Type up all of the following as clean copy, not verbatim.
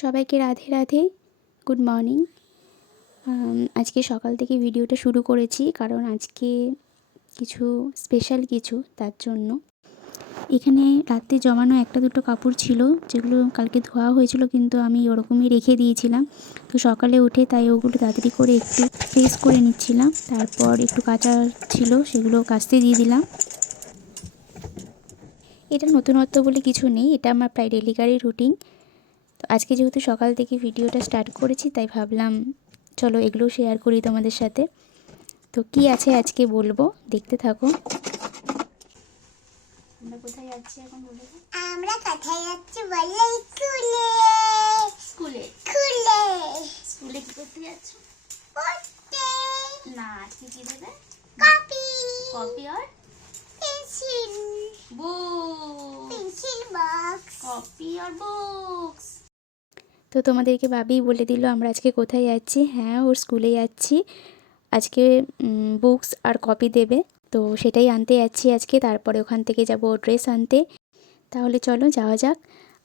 সবাইকে Radhe Radhe, good morning. আজকে সকাল থেকে ভিডিওটা শুরু করেছি কারণ আজকে কিছু স্পেশাল কিছু, তার জন্য। এখানে রাত্রে জমানো একটা দুটো কাপড় ছিল যেগুলো কালকে ধোয়া হয়েছিল, কিন্তু আমি ওরকমই রেখে দিয়েছিলাম। তো সকালে উঠে তাই ওগুলো তাড়াতাড়ি করে একটু প্রেস করে নিচ্ছিলাম, তারপর একটু কাচা ছিল সেগুলো কাচতে দিয়ে দিলাম। এটা নতুনত্ব বলে কিছু নেই, এটা আমার প্রায় ডেলিকারি রুটিন। তো আজকে যেহেতু সকাল থেকে ভিডিওটা স্টার্ট করেছি তাই ভাবলাম চলো এগুলো শেয়ার করি তোমাদের সাথে। তো কি আছে আজকে বলবো, দেখতে থাকো। আমরা কোথায় যাচ্ছি এখন বলে দাও। আমরা কোথায় যাচ্ছি বলে? স্কুলে। স্কুলে? স্কুলে। স্কুলে কি করতে যাচ্ছ? পড়তে। না, আজকে কি দেবে? কপি। কপি আর pencil. Book. Pencil box. Copy আর বুকস। তো তোমাদেরকে ভাবেই বলে দিল আমরা আজকে কোথায় যাচ্ছি। হ্যাঁ, ওর স্কুলে যাচ্ছি। আজকে বুকস আর কপি দেবে, তো সেটাই আনতে যাচ্ছি আজকে। তারপরে ওখান থেকে যাব ড্রেস আনতে। তাহলে চলো যাওয়া যাক।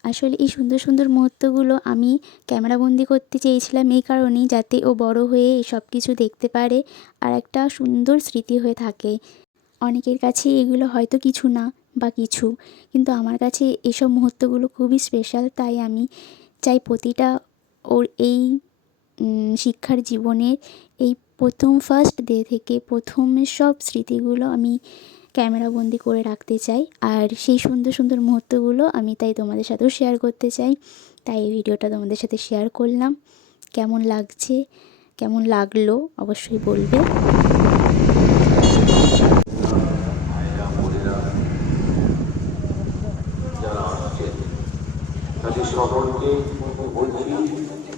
আসলে এই সুন্দর সুন্দর মুহূর্তগুলো আমি ক্যামেরাবন্দি করতে চেয়েছিলাম এই কারণেই, যাতে ও বড় হয়ে এই সব কিছু দেখতে পারে আর একটা সুন্দর স্মৃতি হয়ে থাকে। অনেকের কাছে এগুলো হয়তো কিছু না বা কিছু, কিন্তু আমার কাছে এসব মুহূর্তগুলো খুবই স্পেশাল। তাই আমি চাই প্রতিটা ওর এই শিক্ষার জীবনের এই প্রথম ফার্স্ট ডে থেকে প্রথমের সব স্মৃতিগুলো আমি ক্যামেরাবন্দি করে রাখতে চাই। আর সেই সুন্দর সুন্দর মুহূর্তগুলো আমি তাই তোমাদের সাথেও শেয়ার করতে চাই। তাই এই ভিডিওটা তোমাদের সাথে শেয়ার করলাম। কেমন লাগছে, কেমন লাগলো অবশ্যই বলবে।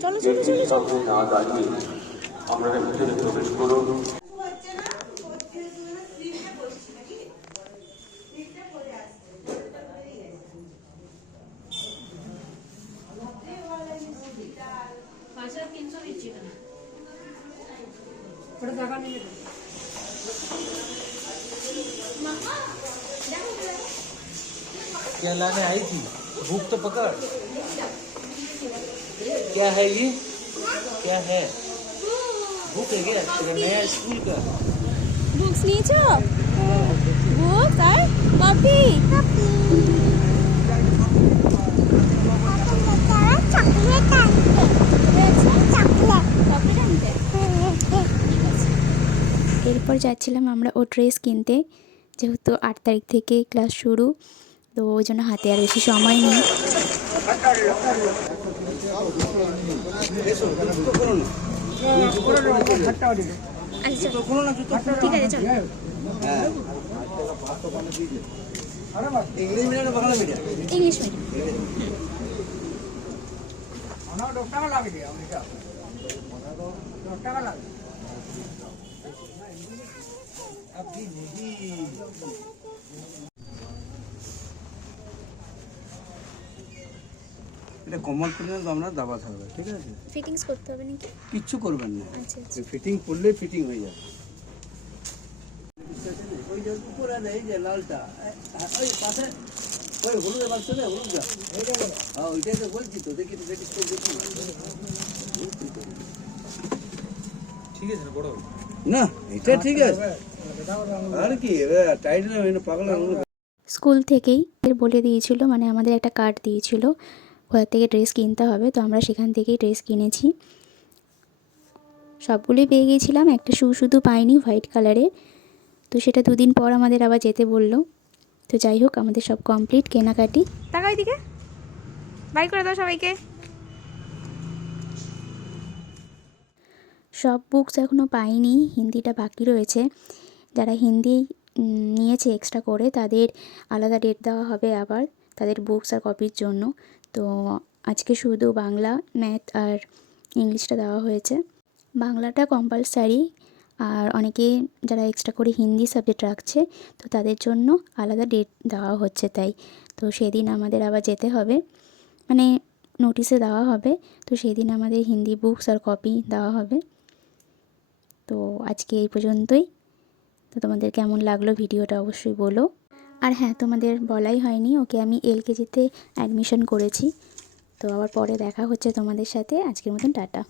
চলো চলো চলো চলো। না দাঁড়িয়ে আপনারা ভিতরে প্রবেশ করুন। क्या लाने आई थी? भूख तो पकड़। क्या है ये? क्या है? बुक है क्या तेरा नया स्कूल का? বুকস নিয়েছো? Books are copy. চকলেট আনতে। এরপর যাচ্ছিলাম আমরা ও ড্রেস কিনতে, যেহেতু 8 তারিখ থেকে ক্লাস শুরু, তো ওই জন্য হাতে আর বেশি সময় নেই। আচ্ছা ঠিক আছে চল। English medium Bangla medium? English medium. এটা কমল পর্যন্ত আমরা দাবা থাকবে, ঠিক আছে? ফিটিংস করতে হবে নাকি? কিচ্ছু করবেন না, আচ্ছা আচ্ছা। ফিটিং করলে ফিটিং হয়ে যাবে। ওই যে উপরে নেই যে লালটা, ওই পাশে ওই হলুদের বাক্স নেই, হলুদটা হ্যাঁ ওইটাই তো বলছি তো, দেখি তো দেখি তো দেখি। ঠিক আছে না বড় না, এটা ঠিক আছে আর কি টাইট না পাগল। স্কুল থেকেই এর বলে দিয়েছিল, মানে আমাদের একটা কার্ড দিয়েছিল, কোথা থেকে ড্রেস কিনতে হবে। তো আমরা সেখান থেকেই ড্রেস কিনেছি, সবগুলোই পেয়ে গিয়েছিলাম। একটা শু শুধু পাইনি, হোয়াইট কালারের। তো সেটা 2 দিন পর আমাদের আবার যেতে বললো। তো যাই হোক, আমাদের সব কমপ্লিট কেনাকাটি। তাকাও এদিকে, বাই করে দাও সবাইকে। সব বুকস এখনও পাইনি, হিন্দিটা বাকি রয়েছে। যারা হিন্দি নিয়েছে এক্সট্রা করে তাদের আলাদা ডেট দেওয়া হবে আবার তাদের বুকস আর কপির জন্য। তো আজকে শুধু বাংলা, ম্যাথ আর ইংলিশটা দেওয়া হয়েছে। বাংলাটা কম্পালসারি, আর অনেকে যারা এক্সট্রা করে হিন্দি সাবজেক্ট রাখছে তো তাদের জন্য আলাদা ডেট দেওয়া হচ্ছে। তাই তো সেদিন আমাদের আবার যেতে হবে, মানে নোটিশে দেওয়া হবে। তো সেদিন আমাদের হিন্দি বুকস আর কপি দেওয়া হবে। তো আজকে এই পর্যন্তই। তো তোমাদের কেমন লাগলো ভিডিওটা অবশ্যই বলো। আর হ্যাঁ, তোমাদের বলাই হয়নি, ওকে আমি এলকেজিতে অ্যাডমিশন করেছি। তো আবার পরে দেখা হচ্ছে তোমাদের সাথে, আজকের মতন টাটা।